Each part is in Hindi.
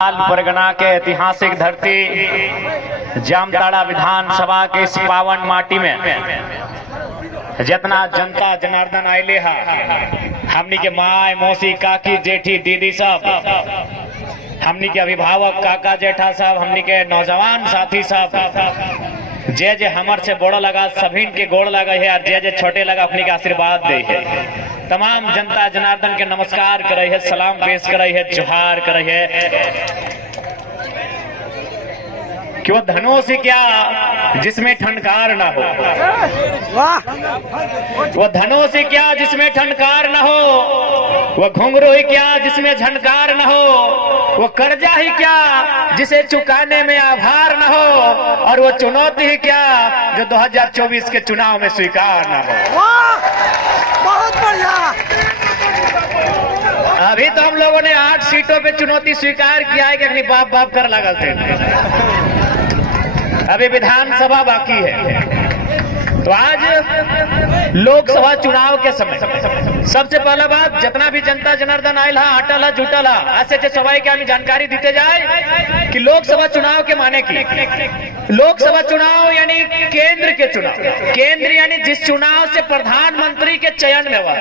परगना के ऐतिहासिक धरती जामताड़ा विधानसभा के इस पावन माटी में जितना जनता जनार्दन आइले हा, हमनी के माय मौसी काकी जेठी दीदी सब, हमनी के अभिभावक काका जेठा सब, हमनी के नौजवान साथी सब, जे जे हमर से बड़ा लगा सभी के गोड़ लगा है और जे जे छोटे लगा अपनी के आशीर्वाद दे है। तमाम जनता जनार्दन के नमस्कार करे है, सलाम पेश करे है, जोहार करे है। कि वो धनों से क्या जिसमें ठनकार ना हो, वो धनों से क्या जिसमें ठनकार ना हो, वो घुंघरू ही क्या जिसमें झनकार ना हो, वो कर्जा ही क्या जिसे चुकाने में आभार ना हो, और वो चुनौती ही क्या जो 2024 के चुनाव में स्वीकार ना हो। बहुत बढ़िया। अभी तो हम लोगों ने 8 सीटों पे चुनौती स्वीकार किया है कि अपनी बाप बाप कर लगा थे, अभी विधानसभा बाकी है। तो आज लोकसभा चुनाव के समय सबसे पहला बात, जितना भी जनता जनार्दन आयल हा, अटल हा, जुटल हा, ऐसे सवाई के हमें जानकारी देते जाए कि लोकसभा चुनाव के माने की। लोकसभा चुनाव यानी केंद्र के चुनाव, केंद्र यानी जिस चुनाव से प्रधानमंत्री के चयन में हुआ।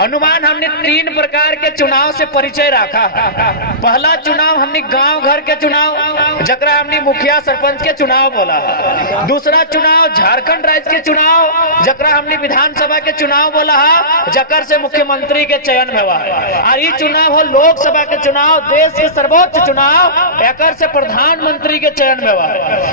अनुमान हमने 3 प्रकार के चुनाव से परिचय रखा। पहला चुनाव हमने गांव घर के चुनाव, जकरा हमने मुखिया सरपंच के चुनाव बोला। दूसरा चुनाव झारखंड राज्य के चुनाव, जकरा हमने विधानसभा के चुनाव बोला, जकर से मुख्यमंत्री के चयन में हुआ। और ये चुनाव हो लोकसभा के चुनाव, देश के सर्वोच्च चुनाव, एकर से प्रधानमंत्री के चयन में हुआ।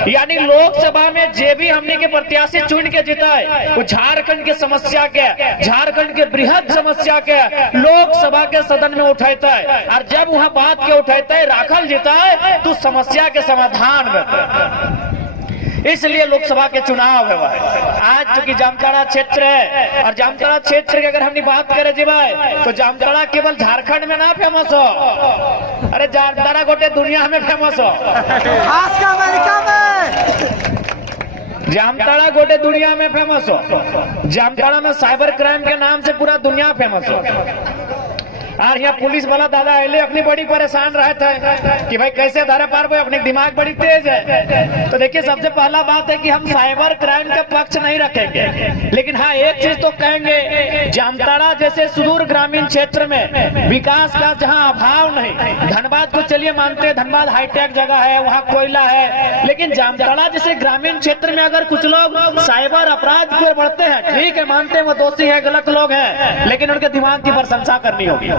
यानी लोकसभा में जे भी हमने के प्रत्याशी चुन के जीता वो झारखंड के समस्या के, झारखंड के बृहद समस्या के लोकसभा के सदन में उठाता है, और जब वहां बात के उठाता है राखल जीता है तो समस्या के समाधान में। इसलिए लोकसभा के चुनाव है। आज चूंकि जामताड़ा क्षेत्र है, और जामताड़ा क्षेत्र की अगर हमने बात करें जी भाई, तो जामताड़ा केवल झारखंड में ना फेमस हो, अरे जामताड़ा गोटे दुनिया में फेमस हो, खास कर अमेरिका में। जामताड़ा गोटे दुनिया में फेमस हो। जामताड़ा में साइबर क्राइम के नाम से पूरा दुनिया फेमस हो। और यहाँ पुलिस वाला दादा अले अपनी बड़ी परेशान रहते हैं कि भाई कैसे धारा पार भाई, अपने दिमाग बड़ी तेज है। तो देखिए, सबसे पहला बात है कि हम साइबर क्राइम का पक्ष नहीं रखेंगे, लेकिन हाँ एक चीज तो कहेंगे, जामताड़ा जैसे सुदूर ग्रामीण क्षेत्र में विकास का जहाँ अभाव नहीं, धनबाद को चलिए मानते हैं, धनबाद हाईटेक जगह है, वहाँ कोयला है, लेकिन जामताड़ा जैसे ग्रामीण क्षेत्र में अगर कुछ लोग साइबर अपराध को बढ़ते हैं, ठीक है मानते हैं वो दोषी है, गलत लोग हैं, लेकिन उनके दिमाग की प्रशंसा करनी होगी।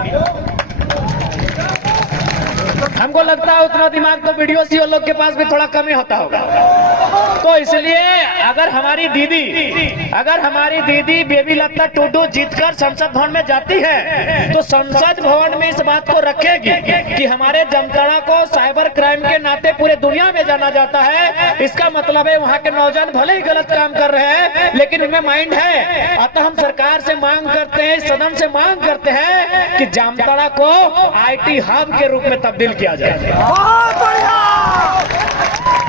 हमको लगता है उतना दिमाग तो वीडियो सी लोग के पास भी थोड़ा कम ही होता होगा। तो इसलिए अगर हमारी दीदी बेबी लता टूडू जीतकर संसद भवन में जाती है, तो संसद भवन में इस बात को रखेगी कि हमारे जामताड़ा को साइबर क्राइम के नाते पूरे दुनिया में जाना जाता है। इसका मतलब है वहाँ के नौजवान भले ही गलत काम कर रहे हैं, लेकिन उनमें माइंड है। अतः हम सरकार से मांग करते हैं, सदन से मांग करते हैं कि जामताड़ा को IT हब के रूप में तब्दील किया जाए। बहुत बढ़िया।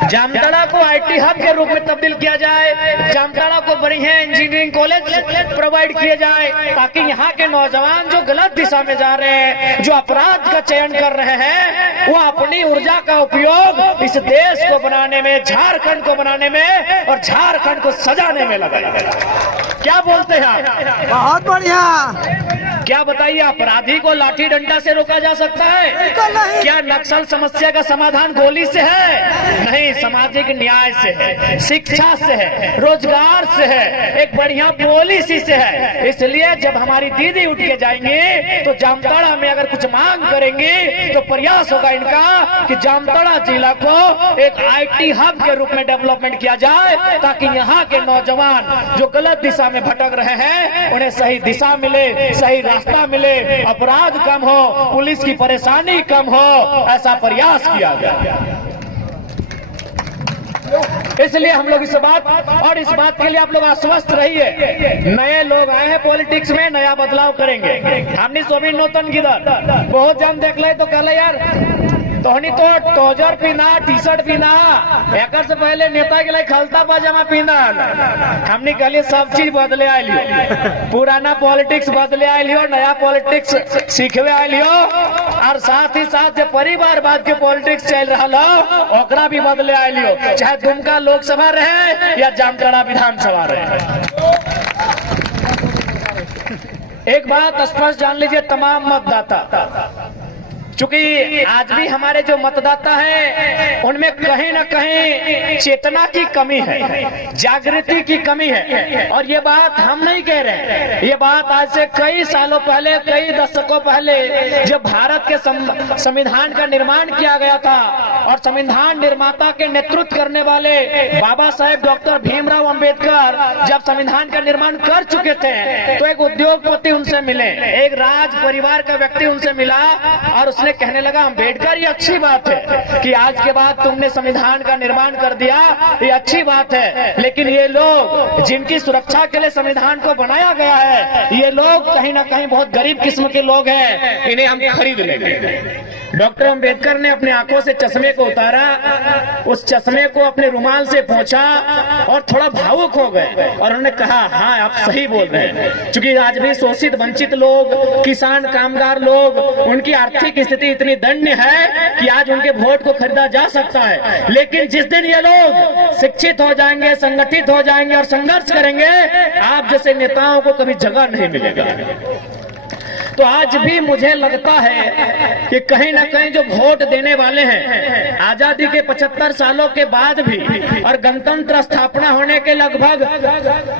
जामताड़ा को IT हब के रूप में तब्दील किया जाए, जामताड़ा को बढ़िया इंजीनियरिंग कॉलेज प्रोवाइड किए जाए, ताकि यहाँ के नौजवान जो गलत दिशा में जा रहे हैं, जो अपराध का चयन कर रहे हैं, वो अपनी ऊर्जा का उपयोग इस देश को बनाने में, झारखंड को बनाने में और झारखंड को सजाने में लगाए। क्या बोलते हैं आप? बहुत बढ़िया। क्या बताइए, अपराधी को लाठी डंडा से रोका जा सकता है? क्या नक्सल समस्या का समाधान गोली से है? नहीं, सामाजिक न्याय से है, शिक्षा से है, रोजगार से है, एक बढ़िया पॉलिसी से है। इसलिए जब हमारी दीदी उठ के जाएंगे तो जामताड़ा में अगर कुछ मांग करेंगे तो प्रयास होगा इनका कि जामताड़ा जिला को एक IT हब के रूप में डेवलपमेंट किया जाए, ताकि यहाँ के नौजवान जो गलत दिशा में भटक रहे हैं उन्हें सही दिशा मिले, सही रास्ता मिले, अपराध कम हो, पुलिस की परेशानी कम हो, ऐसा प्रयास किया गया। इसलिए हम लोग इस बात के लिए आप लोग आश्वस्त रहिए। नए लोग आए हैं पॉलिटिक्स में, नया बदलाव करेंगे। हमने सोबिन नौतन गिदर बहुत जन देख ले तो कहले यार तोहनी तो ट्राउजर पीना, टी शर्ट पीना, एक से पहले नेता के लिए खलता पाजामा पीना। हमने कहलिए सब चीज बदले आइलियो, पुराना पॉलिटिक्स बदले आइलियो, नया पॉलिटिक्स सीखवे आइलियो, और साथ ही साथ जो परिवारवाद के पॉलिटिक्स चल रहा हो ओकरा भी बदले आइलियो, चाहे दुमका लोकसभा रहे या जामताड़ा विधानसभा रहे। एक बात स्पष्ट जान लीजिए तमाम मतदाता, चूंकि आज भी हमारे जो मतदाता हैं उनमें कहीं ना कहीं चेतना की कमी है, जागृति की कमी है। और ये बात हम नहीं कह रहे, ये बात आज से कई सालों पहले, कई दशकों पहले जब भारत के संविधान का निर्माण किया गया था और संविधान निर्माता के नेतृत्व करने वाले बाबा साहेब डॉक्टर भीमराव अंबेडकर जब संविधान का निर्माण कर चुके थे तो एक उद्योगपति उनसे मिले, एक राज परिवार का व्यक्ति उनसे मिला और उसने कहने लगा, अंबेडकर ये अच्छी बात है कि आज के बाद तुमने संविधान का निर्माण कर दिया, ये अच्छी बात है, लेकिन ये लोग जिनकी सुरक्षा के लिए संविधान को बनाया गया है ये लोग कहीं ना कहीं बहुत गरीब किस्म के लोग हैं, इन्हें हम खरीद लेंगे। डॉक्टर अंबेडकर ने अपने आंखों से चश्मे को उतारा, उस चश्मे को अपने रुमाल से पोंछा और थोड़ा भावुक हो गए और उन्होंने कहा, हाँ आप सही बोल रहे हैं, क्योंकि आज भी शोषित वंचित लोग, किसान कामगार लोग, उनकी आर्थिक स्थिति इतनी दयनीय है कि आज उनके वोट को खरीदा जा सकता है, लेकिन जिस दिन ये लोग शिक्षित हो जाएंगे, संगठित हो जाएंगे और संघर्ष करेंगे, आप जैसे नेताओं को कभी जगह नहीं मिलेगा। तो आज भी मुझे लगता है कि कहीं ना कहीं जो वोट देने वाले हैं आजादी के 75 सालों के बाद भी और गणतंत्र स्थापना होने के लगभग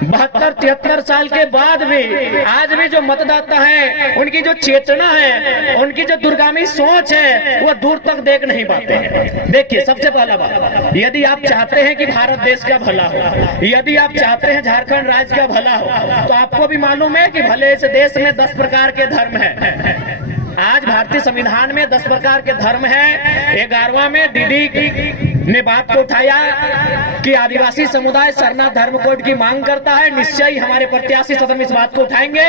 72-73 साल के बाद भी आज भी जो मतदाता हैं उनकी जो चेतना है, उनकी जो दूरगामी सोच है वो दूर तक देख नहीं पाते हैं। देखिए, सबसे पहला बात, यदि आप चाहते हैं कि भारत देश का भला हो, यदि आप चाहते हैं झारखंड राज्य का भला हो, तो आपको भी मालूम है कि भले इस देश में 10 प्रकार के धर्म है। आज भारतीय संविधान में 10 प्रकार के धर्म है। 11वां में दीदी ने बात को उठाया कि आदिवासी समुदाय सरना धर्म कोड की मांग करता है, निश्चय ही हमारे प्रत्याशी सदन इस बात को उठाएंगे।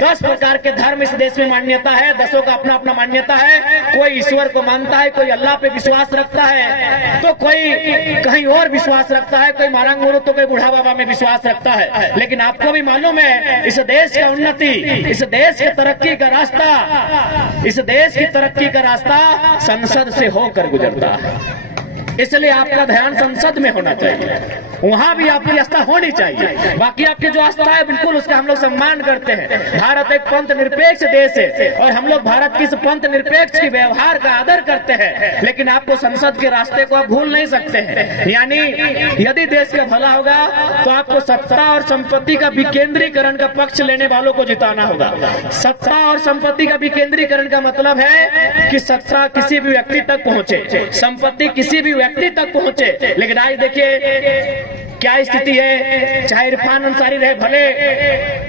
10 प्रकार के धर्म इस देश में मान्यता है, 10 का अपना अपना मान्यता है। कोई ईश्वर को मानता है, कोई अल्लाह पे विश्वास रखता है, तो कोई कहीं और विश्वास रखता है, कोई मारंग मुरुत, तो कोई बूढ़ा बाबा में विश्वास रखता है। लेकिन आपको भी मालूम है इस देश का उन्नति, इस देश की तरक्की का रास्ता, इस देश की तरक्की का रास्ता संसद से होकर गुजरता है। इसलिए आपका ध्यान संसद में होना चाहिए, वहां भी आपकी आस्था होनी चाहिए। बाकी आपकी जो आस्था है बिल्कुल उसका हम लोग सम्मान करते हैं। भारत एक पंथ निरपेक्ष देश है और हम लोग भारत की इस पंथ निरपेक्ष की व्यवहार का आदर करते हैं, लेकिन आपको संसद के रास्ते को आप भूल नहीं सकते हैं। यानी यदि देश का भला होगा तो आपको सत्ता और संपत्ति का विकेंद्रीकरण का पक्ष लेने वालों को जिताना होगा। सत्ता और संपत्ति का विकेंद्रीकरण का मतलब है कि सत्ता किसी भी व्यक्ति तक पहुंचे, संपत्ति किसी भी व्यक्ति तक पहुंचे। लेकिन आज देखिए क्या स्थिति है, चाहे इरफान अंसारी रहे, भले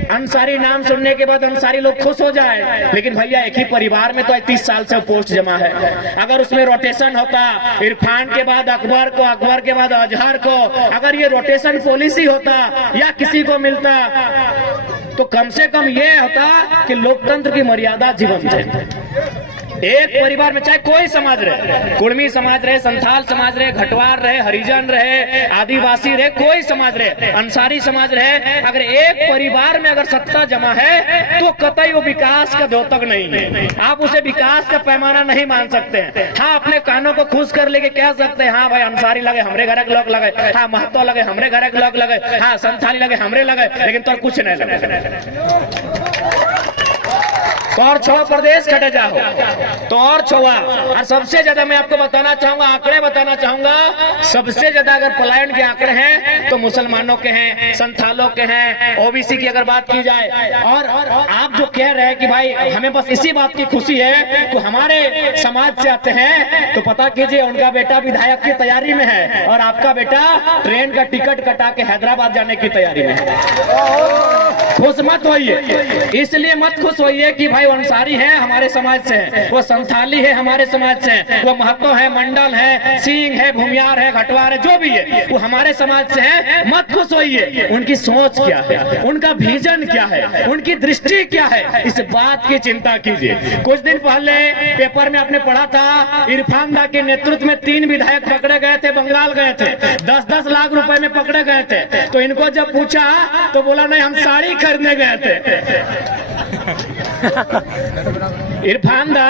अंसारी नाम सुनने के बाद अंसारी लोग खुश हो जाए, लेकिन भैया एक ही परिवार में तो 30 साल से पोस्ट जमा है। अगर उसमें रोटेशन होता, इरफान के बाद अकबर को, अकबर के बाद अजहर को, अगर ये रोटेशन पॉलिसी होता या किसी को मिलता तो कम से कम ये होता कि लोकतंत्र की मर्यादा जीवंत है। एक परिवार में चाहे कोई समाज रहे, कुर्मी समाज रहे, संथाल समाज रहे, घटवार रहे, हरिजन रहे, आदिवासी रहे, कोई समाज रहे, अंसारी समाज रहे, अगर एक परिवार में अगर सत्ता जमा है तो कतई वो विकास का द्योतक नहीं है। आप उसे विकास का पैमाना नहीं मान सकते हैं। हाँ, अपने कानों को खुश कर लेके कह सकते हैं, हाँ भाई अंसारी लगे हमरे घर के लोग लगे, हाँ महतो लगे हमरे घर के लोग लगे, हाँ संथाली लगे हमरे लगे, लेकिन तो कुछ नहीं लगे। तो और छो प्रदेश खटे जाओ तो और छोआ। और सबसे ज्यादा मैं आपको बताना चाहूंगा, आंकड़े बताना चाहूंगा, सबसे ज्यादा अगर पलायन के आंकड़े हैं तो मुसलमानों के हैं, संथालों के हैं, ओबीसी की अगर बात की जाए। और आप जो कह रहे हैं कि भाई हमें बस इसी बात की खुशी है तो हमारे समाज से आते हैं, तो पता कीजिए उनका बेटा विधायक की तैयारी में है और आपका बेटा ट्रेन का टिकट कटा के हैदराबाद जाने की तैयारी में है। खुश मत होइए, इसलिए मत खुश होइए कि भाई अंसारी है हमारे समाज से है, वो संथाली है हमारे समाज से है, वो महतो है, मंडल है, सिंह है, भूमियार है, घटवार है, जो भी है वो हमारे समाज से है। मत खुश होइए, उनकी सोच क्या है, उनका विजन क्या है, उनकी दृष्टि क्या है, इस बात की चिंता कीजिए। कुछ दिन पहले पेपर में आपने पढ़ा था इरफान दा के नेतृत्व में 3 विधायक पकड़े गए थे, बंगाल गए थे, 10-10 लाख रुपए में पकड़े गए थे। तो इनको जब पूछा तो बोला नहीं हम साड़ी खरीदने गए थे। इरफान दा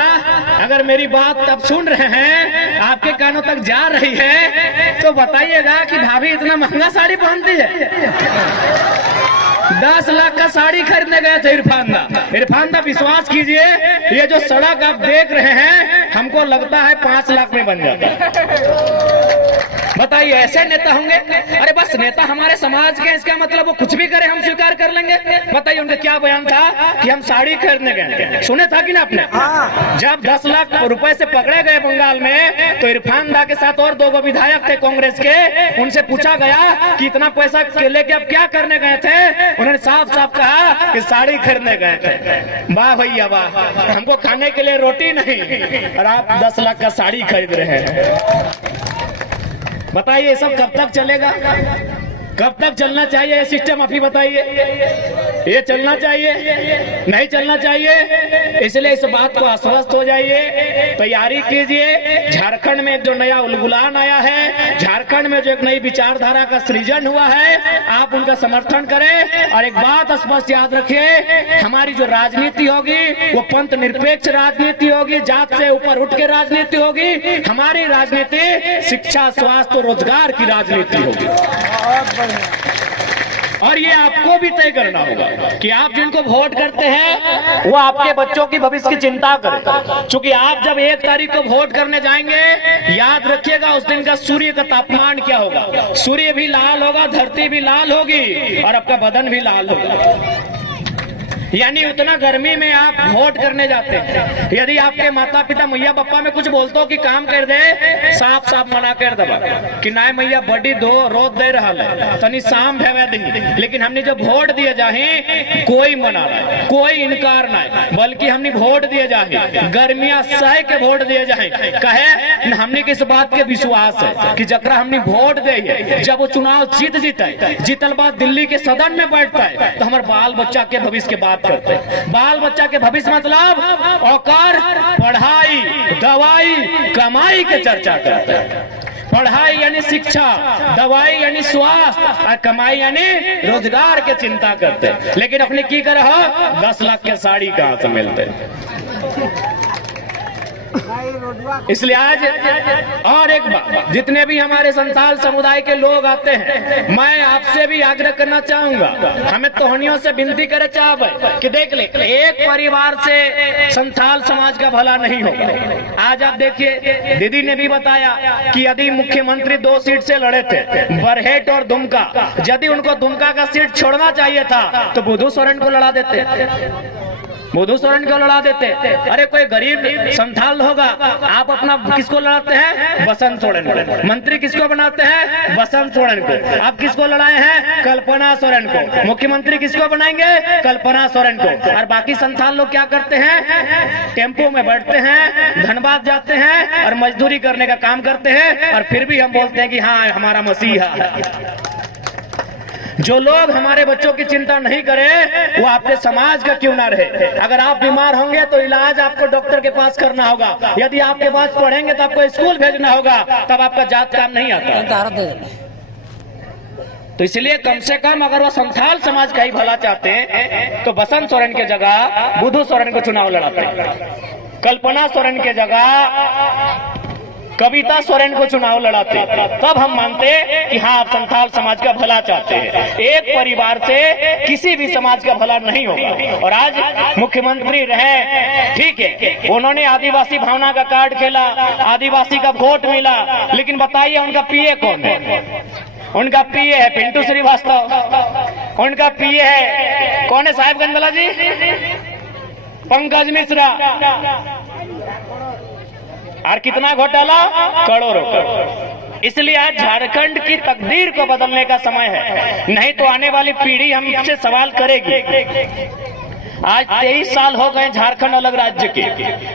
अगर मेरी बात अब सुन रहे हैं, आपके कानों तक जा रही है, तो बताइएगा कि भाभी इतना महंगा साड़ी पहनती है। 10 लाख का साड़ी खरीदने गए थे इरफान दा। इरफान दा विश्वास कीजिए, ये जो सड़क आप देख रहे हैं हमको लगता है 5 लाख में बन जाता। बताइए ऐसे नेता होंगे? अरे बस नेता हमारे समाज के, इसका मतलब वो कुछ भी करे हम स्वीकार कर लेंगे। बताइए उनका क्या बयान था कि हम साड़ी खरीदने गए, सुने था कि ना आपने? जब 10 लाख रुपए से पकड़े गए बंगाल में, तो इरफान दा के साथ और 2 विधायक थे कांग्रेस के, उनसे पूछा गया कि इतना पैसा लेके आप क्या करने गए थे? उन्होंने साफ साफ कहा कि साड़ी खरीदने गए थे। वाह भैया वाह, हमको खाने के लिए रोटी नहीं और आप 10 लाख का साड़ी खरीद रहे हैं। बताइए ये सब कब तक चलेगा? कब तक चलना चाहिए ये सिस्टम? आप ही बताइए, ये चलना चाहिए नहीं चलना चाहिए? इसलिए इस बात को आश्वस्त हो जाइए, तैयारी कीजिए। झारखंड में जो नया उलगुलान आया है, झारखंड में जो एक नई विचारधारा का सृजन हुआ है, आप उनका समर्थन करें। और एक बात स्पष्ट याद रखिए, हमारी जो राजनीति होगी वो पंथ निरपेक्ष राजनीति होगी, जात से ऊपर उठ के राजनीति होगी। हमारी राजनीति शिक्षा, स्वास्थ्य, रोजगार की राजनीति होगी। और ये आपको भी तय करना होगा कि आप जिनको वोट करते हैं वो आपके बच्चों की भविष्य की चिंता करें। क्योंकि आप जब 1 तारीख को वोट करने जाएंगे, याद रखिएगा उस दिन का सूर्य का तापमान क्या होगा। सूर्य भी लाल होगा, धरती भी लाल होगी और आपका बदन भी लाल होगा। यानी उतना गर्मी में आप वोट करने जाते हैं। यदि आपके माता पिता मैया पप्पा में कुछ बोलते हो कि काम कर दे, साफ साफ मना कर दबा कि ना मैया बड़ी दो रोज दे रहा है, तनी शाम भेवे दी। लेकिन हमने जब वोट दिए जाही, कोई मना नहीं, कोई इनकार नहीं, बल्कि हमने वोट दिए जाही, गर्मियां सह के वोट दिए जाए। कहे हमने किस बात के विश्वास है कि जकरा हमने वोट दे, जब वो चुनाव जीतल बाद दिल्ली के सदन में बैठता है तो हमारे बाल बच्चा के भविष्य के बात करते हैं। बाल बच्चा के भविष्य मतलब औकार पढ़ाई, दवाई, कमाई के चर्चा करते हैं। पढ़ाई यानी शिक्षा, दवाई यानी स्वास्थ्य और कमाई यानी रोजगार के चिंता करते हैं। लेकिन अपने की करे हो 10 लाख के साड़ी कहां से मिलते? इसलिए आज और एक बात, जितने भी हमारे संथाल समुदाय के लोग आते हैं, मैं आपसे भी आग्रह करना चाहूंगा, हमें तोहनियों से विनती करे चाहे कि देख ले, एक परिवार से संथाल समाज का भला नहीं होगा। आज आप देखिए, दीदी ने भी बताया कि यदि मुख्यमंत्री 2 सीट से लड़े थे, बरहेट और दुमका, यदि उनको दुमका का सीट छोड़ना चाहिए था तो बुधू सोरेन को लड़ा देते, बुधू सोरेन को लड़ा देते। अरे कोई गरीब संथाल होगा, आप अपना किसको लड़ाते हैं? बसंत सोरेन को। मंत्री किसको बनाते हैं? बसंत सोरेन को। आप किसको लड़ाए हैं? कल्पना सोरेन को। मुख्यमंत्री किसको बनाएंगे? कल्पना सोरेन को। और बाकी संथाल लोग क्या करते हैं? टेम्पो में बैठते हैं, धनबाद जाते हैं और मजदूरी करने का काम करते हैं, और फिर भी हम बोलते हैं कि हाँ हमारा मसीहा है। जो लोग हमारे बच्चों की चिंता नहीं करें वो आपके समाज का क्यों ना रहे। अगर आप बीमार होंगे तो इलाज आपको डॉक्टर के पास करना होगा, यदि आपके पास पढ़ेंगे तो आपको स्कूल भेजना होगा, तब आपका जात काम नहीं आता। तो इसलिए कम से कम अगर वो संथाल समाज का ही भला चाहते हैं तो बसंत सोरेन के जगह बुधू सोरेन को चुनाव लड़ाते हैं, कल्पना सोरेन के जगह कविता सोरेन को चुनाव लड़ाते, तब हम मानते कि हाँ आप संथाल समाज का भला चाहते हैं। एक परिवार से किसी भी समाज का भला नहीं होगा। और आज मुख्यमंत्री रहे, ठीक है, उन्होंने आदिवासी भावना का कार्ड खेला, आदिवासी का वोट मिला, लेकिन बताइए उनका पीए कौन है? उनका पीए है पिंटू श्रीवास्तव, उनका पीए है कौन है? साहेबगंज वाला जी पंकज मिश्रा। और कितना घोटाला? करोड़ों। इसलिए आज झारखंड की तकदीर को बदलने का समय है, नहीं तो आने वाली पीढ़ी हमसे सवाल करेगी। आज 23 साल हो गए झारखंड अलग राज्य के।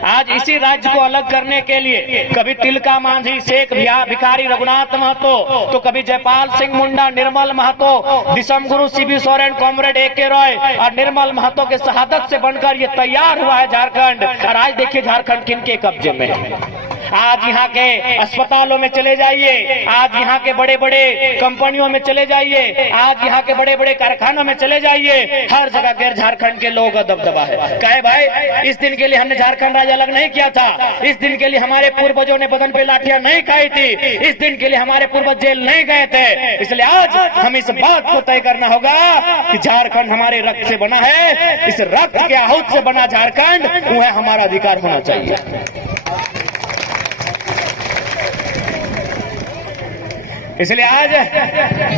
आज इसी राज्य को अलग करने के लिए कभी तिलका मांझी, शेख भिखारी रघुनाथ महतो, तो कभी जयपाल सिंह मुंडा, निर्मल महतो, दिसम गुरु शिबू सोरेन, कॉमरेड AK रॉय और निर्मल महतो के शहादत से बनकर ये तैयार हुआ है झारखंड। और आज देखिए झारखंड किनके कब्जे में है। आज यहाँ के अस्पतालों में चले जाइए, आज यहाँ के बड़े बड़े कंपनियों में चले जाइए, आज यहाँ के बड़े बड़े कारखानों में चले जाइए, हर जगह गैर झारखंड के लोगों का दबदबा है। कहे भाई, इस दिन के लिए हमने झारखंड राज्य अलग नहीं किया था, इस दिन के लिए हमारे पूर्वजों ने बदन पे लाठियां नहीं खाई थी, इस दिन के लिए हमारे पूर्वज जेल नहीं गए थे। इसलिए आज हम इस बात को तय करना होगा कि झारखंड हमारे रक्त से बना है, इस रक्त के आहूत से बना झारखंड वह हमारा अधिकार होना चाहिए। इसलिए आज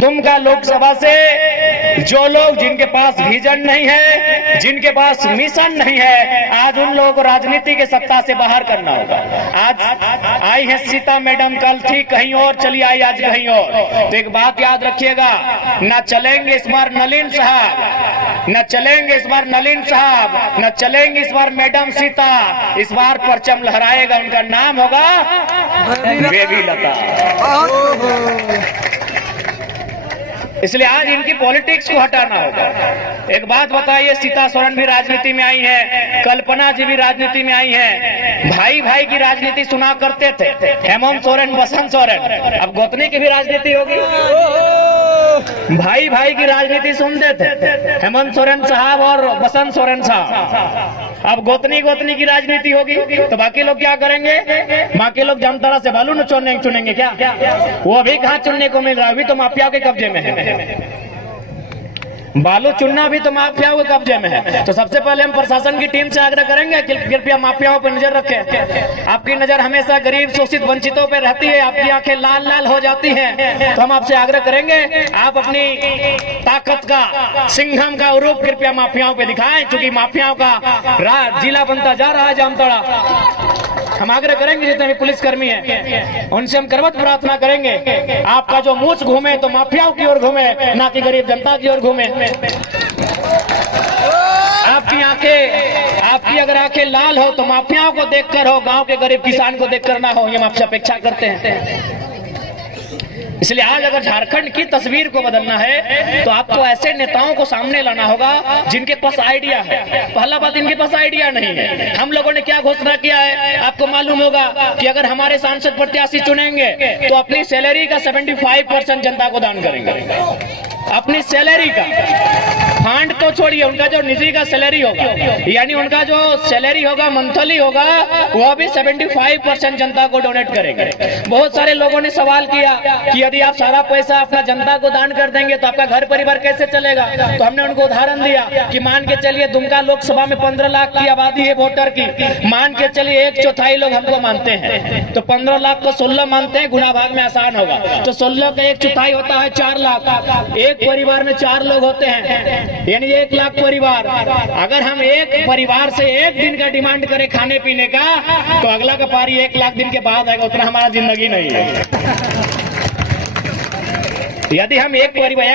दुमका लोकसभा से जो लोग जिनके पास विजन नहीं है, जिनके पास मिशन नहीं है, आज उन लोगों को राजनीति के सत्ता से बाहर करना होगा। आज आई है सीता मैडम, कल थी कहीं और, चली आई आज कहीं और। तो एक बात याद रखिएगा, न चलेंगे इस बार नलिन साहब, न चलेंगे इस बार नलिन साहब, न चलेंगे इस बार मैडम सीता, इस बार परचम लहराएगा, उनका नाम होगा बेबी लता। इसलिए आज इनकी पॉलिटिक्स को हटाना होगा। एक बात बताइए, सीता सोरेन भी राजनीति में आई है, कल्पना जी भी राजनीति में आई है, भाई भाई की राजनीति सुना करते थे, हेमंत सोरेन, बसंत सोरेन, अब गोतनी की भी राजनीति होगी। भाई भाई की राजनीति सुनते थे हेमंत सोरेन साहब और बसंत सोरेन साहब, अब गोतनी गोतनी की राजनीति होगी। तो बाकी लोग क्या करेंगे? बाकी लोग जामताड़ा से बालू न चुनेंगे क्या? वो भी कहाँ चुनने को मिल रहा है, अभी तो माफिया के कब्जे में है। बालू चुनना भी तो माफियाओं के कब्जे में है। तो सबसे पहले हम प्रशासन की टीम से आग्रह करेंगे कि कृपया माफियाओं पर नजर रखें। आपकी नजर हमेशा गरीब, शोषित, वंचितों पर रहती है, आपकी आंखें लाल लाल हो जाती हैं। तो हम आपसे आग्रह करेंगे, आप अपनी ताकत का, सिंघम का रूप कृपया माफियाओं पे दिखाएं, क्योंकि माफियाओं का जिला बनता जा रहा है जामताड़ा। हम आग्रह करेंगे जितने भी पुलिसकर्मी हैं उनसे हम करवत प्रार्थना करेंगे, आपका जो मूछ घूमे तो माफियाओं की ओर घूमे, ना कि गरीब जनता की ओर घूमे। आपकी अगर आंखें लाल हो तो माफियाओं को देखकर हो, गांव के गरीब किसान को देखकर ना हो, ये हम आपसे अपेक्षा करते हैं। इसलिए आज अगर झारखंड की तस्वीर को बदलना है तो आपको ऐसे नेताओं को सामने लाना होगा जिनके पास आइडिया है। पहला बात, इनके पास आइडिया नहीं है। हम लोगों ने क्या घोषणा किया है, आपको मालूम होगा कि अगर हमारे सांसद प्रत्याशी चुनेंगे तो अपनी सैलरी का 75% जनता को दान करेंगे। अपनी सैलरी का फंड तो छोड़िए, उनका जो निजी का सैलरी होगा, यानी उनका जो सैलरी होगा मंथली होगा, वह भी 75% जनता को डोनेट करेंगे। बहुत सारे लोगों ने सवाल किया कि यदि आप सारा पैसा अपना जनता को दान कर देंगे तो आपका घर परिवार कैसे चलेगा? तो हमने उनको उदाहरण दिया कि मान के चलिए दुमका लोकसभा में 15 लाख की आबादी है वोटर की, मान के चलिए 1/4 लोग हमको मानते हैं, तो 15 लाख को 16 मानते हैं, गुना भाग में आसान होगा। तो 16 का 1/4 होता है 4 लाख। एक परिवार में 4 लोग होते हैं, यानी 1 लाख परिवार। अगर हम एक परिवार से 1 दिन का डिमांड करें खाने पीने का, तो अगला का पारी 1 लाख दिन के बाद आएगा, उतना हमारा जिंदगी नहीं है। यदि हम एक परिवार